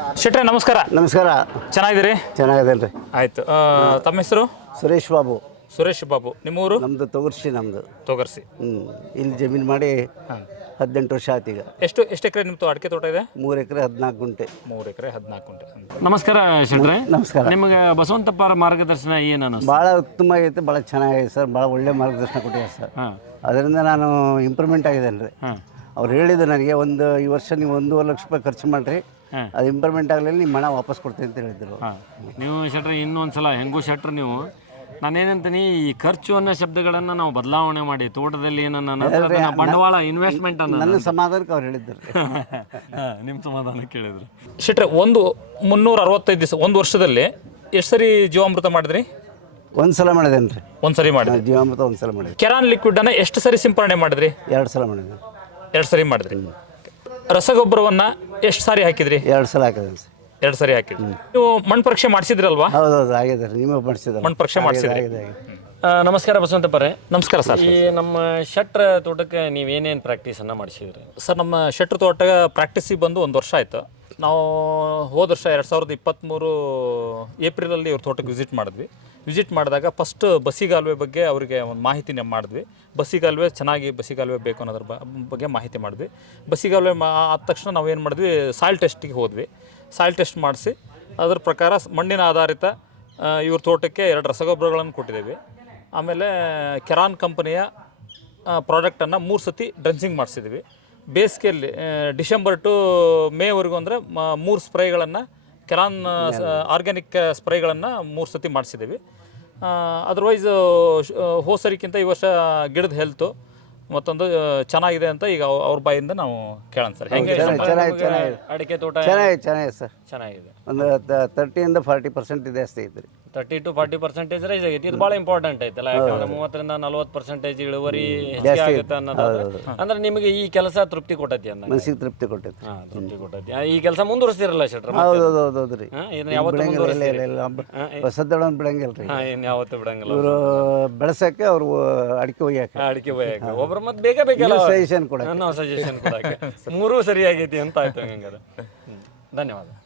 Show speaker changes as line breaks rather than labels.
ಶೆಟ್ರೆ ನಮಸ್ಕಾರ.
ನಮಸ್ಕಾರ.
ಚೆನ್ನಾಗಿದ್ದೀರಿ?
ಚೆನ್ನಾಗಿದ್ದೇನೆ ರೀ.
ಆಯ್ತು. ತಮ್ಮ ಹೆಸರು?
ಸುರೇಶ್ ಬಾಬು.
ಸುರೇಶ್ ಬಾಬು. ನಿಮ್ಮೂರು?
ನಮ್ಮದು ತೊಗರ್ಸಿ. ನಮ್ಮದು
ತೊಗರ್ಸಿ.
ಇಲ್ಲಿ ಜಮೀನು ಮಾಡಿ 18 ವರ್ಷ ಆಯ್ತು ಈಗ.
ಎಷ್ಟು ಎಕರೆ ನಿಮ್ಮದು ಅಡಿಕೆ ತೋಟ ಇದೆ?
3 ಎಕರೆ 14 ಗುಂಟೆ.
3 ಎಕರೆ 14 ಗುಂಟೆ.
ನಮಸ್ಕಾರ ಶೆಟ್ರೆ.
ನಮಸ್ಕಾರ.
ನಿಮಗೆ ಬಸವಂತಪ್ಪ ಮಾರ್ಗದರ್ಶನ ಏನು ಅನ್ನಿಸ್ತು?
ಭಾಳ ಉತ್ತಮ ಆಗೈತೆ, ಭಾಳ ಚೆನ್ನಾಗಿದೆ ಸರ್. ಭಾಳ ಒಳ್ಳೆ ಮಾರ್ಗದರ್ಶನ ಕೊಟ್ಟಿದ್ದಾರೆ ಸರ್. ಅದರಿಂದ ನಾನು ಇಂಪ್ರೂವ್ಮೆಂಟ್ ಆಗಿದ್ದೇನೆ ರೀ. ಅವ್ರು ಹೇಳಿದ್ದು ನನಗೆ ಈ ವರ್ಷ ನೀವು 1.5 ಲಕ್ಷ ರೂಪಾಯಿ ಖರ್ಚು ಮಾಡಿರಿ, ಅದು ಇಂಪ್ರೂವ್ಮೆಂಟ್ ಆಗಲಿಲ್ಲ ನಿಮ್ಮ ಹಣ ವಾಪಸ್ ಕೊಡ್ತೀನಿ ಅಂತ ಹೇಳಿದ್ರು.
ನೀವು ಶೆಟ್ರೆ ಇನ್ನೊಂದ್ಸಲ ಹೆಂಗೂ ಶೆಟ್ರೆ ನೀವು ನಾನೇನಂತೀನಿ, ಈ ಖರ್ಚು ಅನ್ನೋ ಶಬ್ದಗಳನ್ನು ನಾವು ಬದಲಾವಣೆ ಮಾಡಿ ತೋಟದಲ್ಲಿ ಏನನ್ನ ಬಂಡವಾಳ ಇನ್ವೆಸ್ಟ್ಮೆಂಟ್ ಅನ್ನೋ
ನನ್ನ ಸಮಾಧಾನಕ್ಕೆ ಅವ್ರು ಹೇಳಿದ್ರು.
ನಿಮ್ಮ ಸಮಾಧಾನ ಕೇಳಿದ್ರು.
ಶೆಟ್ರೆ 365 ದಿವಸ 1 ವರ್ಷದಲ್ಲಿ ಎಷ್ಟು ಸರಿ ಜೀವಾಮೃತ ಮಾಡಿದ್ರಿ?
ಒಂದು ಸಲ ಮಾಡಿದ್ದೇನೆ ರೀ.
ಒಂದು ಸರಿ ಮಾಡಿದ್ರಿ.
ಜೀವಾಮೃತ ಒಂದು ಸಲ ಮಾಡಿದ್ರಿ.
ಕೆರಾನ್ ಲಿಕ್ವಿಡ್ ಅನ್ನ ಎಷ್ಟು ಸರಿ ಸಿಂಪರಣೆ ಮಾಡಿದ್ರಿ?
2 ಸಲ ಮಾಡಿದ್ದೇನೆ.
2 ಸರಿ ಮಾಡಿದ್ರಿ. ರಸಗೊಬ್ಬರವನ್ನ ಎಷ್ಟು ಸಾರಿ ಹಾಕಿದ್ರಿ?
2 ಸಲ ಹಾಕಿದ್ದೇನೆ ಸರ್.
2 ಸರಿ ಹಾಕಿದ್ರಿ. ನೀವು ಮಣ್ಣು ಪರೀಕ್ಷೆ ಮಾಡಿಸಿದ್ರಲ್ವಾ?
ಹೌದೌದು, ಆಗಿದೆ ರೀ. ನೀವು ಮಾಡಿಸಿದ್ರೆ
ಮಣ್ಣು ಪರೀಕ್ಷೆ ಮಾಡಿಸಿದ್ರಿ.
ನಮಸ್ಕಾರ ಬಸವಂತಪ್ಪರೇ.
ನಮಸ್ಕಾರ ಸರ್.
ಈ ನಮ್ಮ ಶೆಟ್ರ ತೋಟಕ್ಕೆ ನೀವೇನೇನು ಪ್ರಾಕ್ಟೀಸನ್ನು ಮಾಡಿಸಿದ್ರಿ
ಸರ್? ನಮ್ಮ ಶೆಟ್ರ್ ತೋಟ ಪ್ರಾಕ್ಟೀಸಿಗೆ ಬಂದು 1 ವರ್ಷ ಆಯಿತು. ನಾವು ಹೋದ ವರ್ಷ 2023 ಏಪ್ರಿಲಲ್ಲಿ ಇವ್ರ ತೋಟಕ್ಕೆ ವಿಸಿಟ್ ಮಾಡಿದಾಗ ಫಸ್ಟ್ ಬಸಿಗಾಲುವೆ ಬಗ್ಗೆ ಅವರಿಗೆ ಒಂದು ಮಾಹಿತಿ ಮಾಡಿದ್ವಿ. ಬಸಿಗಾಲುವೆ ಬೇಕು ಅನ್ನೋದ್ರ ಬಗ್ಗೆ ಮಾಹಿತಿ ಮಾಡಿದ್ವಿ. ಬಸಿಗಾಲುವೆ ಆದ ತಕ್ಷಣ ನಾವು ಏನು ಮಾಡಿದ್ವಿ, ಸಾಯಿಲ್ ಟೆಸ್ಟಿಗೆ ಹೋದ್ವಿ. ಸಾಯಿಲ್ ಟೆಸ್ಟ್ ಮಾಡಿಸಿ ಅದ್ರ ಪ್ರಕಾರ ಮಣ್ಣಿನ ಆಧಾರಿತ ಇವ್ರ ತೋಟಕ್ಕೆ 2 ರಸಗೊಬ್ಬರಗಳನ್ನು ಕೊಟ್ಟಿದ್ದೇವೆ. ಆಮೇಲೆ ಕೆರಾನ್ ಕಂಪನಿಯ ಪ್ರಾಡಕ್ಟನ್ನು 3 ಸತಿ ಡ್ರೆಂಚಿಂಗ್ ಮಾಡಿಸಿದ್ವಿ. ಬೇಸಿಗೆಯಲ್ಲಿ ಡಿಸೆಂಬರ್ ಟು ಮೇವರೆಗೂ ಅಂದರೆ 3 ಸ್ಪ್ರೇಗಳನ್ನು ಕೆರಾನ್ ಆರ್ಗ್ಯಾನಿಕ್ ಸ್ಪ್ರೇಗಳನ್ನು 3 ಸತಿ ಮಾಡಿಸಿದ್ದೀವಿ. ಅದರ್ವೈಸ್ ಹೋಸರಿಕ್ಕಿಂತ ಈ ವರ್ಷ ಗಿಡದ ಹೆಲ್ತು ಮತ್ತೊಂದು ಚೆನ್ನಾಗಿದೆ ಅಂತ ಈಗ ಅವ್ರ ಬಾಯಿಂದ ನಾವು ಕೇಳೋಣ ಸರ್. ಹೆಂಗೆ
ಅಡಿಕೆ ತೋಟ?
ಚೆನ್ನಾಗಿದೆ ಸರ್.
ಚೆನ್ನಾಗಿದೆ.
ಒಂದು 30ಇಂದ 40% ಜಾಸ್ತಿ ಐತ್ರಿ.
30 to 40% ರೈಸ್ ಆಗೈತಿ. ಇದು ಭಾಳ ಇಂಪಾರ್ಟೆಂಟ್ ಐತಲ್ಲ, ಯಾಕಂದ್ರೆ 30ರಿಂದ 40% ಇಳುವರಿ ಹೆಚ್ಚಿಗೆ ಆಗುತ್ತೆ ಅನ್ನೋದು. ಅಂದ್ರೆ ನಿಮಗೆ ಈ ಕೆಲಸ ತೃಪ್ತಿ ಕೊಟ್ಟೈತಿ ಅಂದ?
ಮನಸ್ಸಿಗೆ ತೃಪ್ತಿ ಕೊಟ್ಟೈತಿ.
ತೃಪ್ತಿ ಕೊಟ್ಟೈತಿ. ಈ ಕೆಲಸ ಮುಂದುವರಿಸ್ತಿರಲ್ಲ ಶೆಟ್ರ?
ಹೌದು ರೀ.
ಯಾವತ್ತು
ಹೊಸದೊಳಗೆ ಬಿಡಂಗಿಲ್ಲ ರೀ.
ಯಾವತ್ತು ಬಿಡಂಗಿಲ್ಲ.
ಇವರು ಬೆಳೆಸಕ್ಕೆ ಅವ್ರು ಅಡಿಕೆ
ಒಯ್ಯಕ್ಕೆ ಒಬ್ರು ಮತ್ತೆ ಬೇಕಲ್ಲ
ಸಜೆಷನ್ ಕೊಡಕ್ಕೆ.
ಸಜೆಷನ್ ಕೊಡಕ್ಕೆ 3 ಸರಿಯಾಗೈತಿ ಅಂತ ಆಯ್ತು. ಹಂಗಾರೆ ಧನ್ಯವಾದ.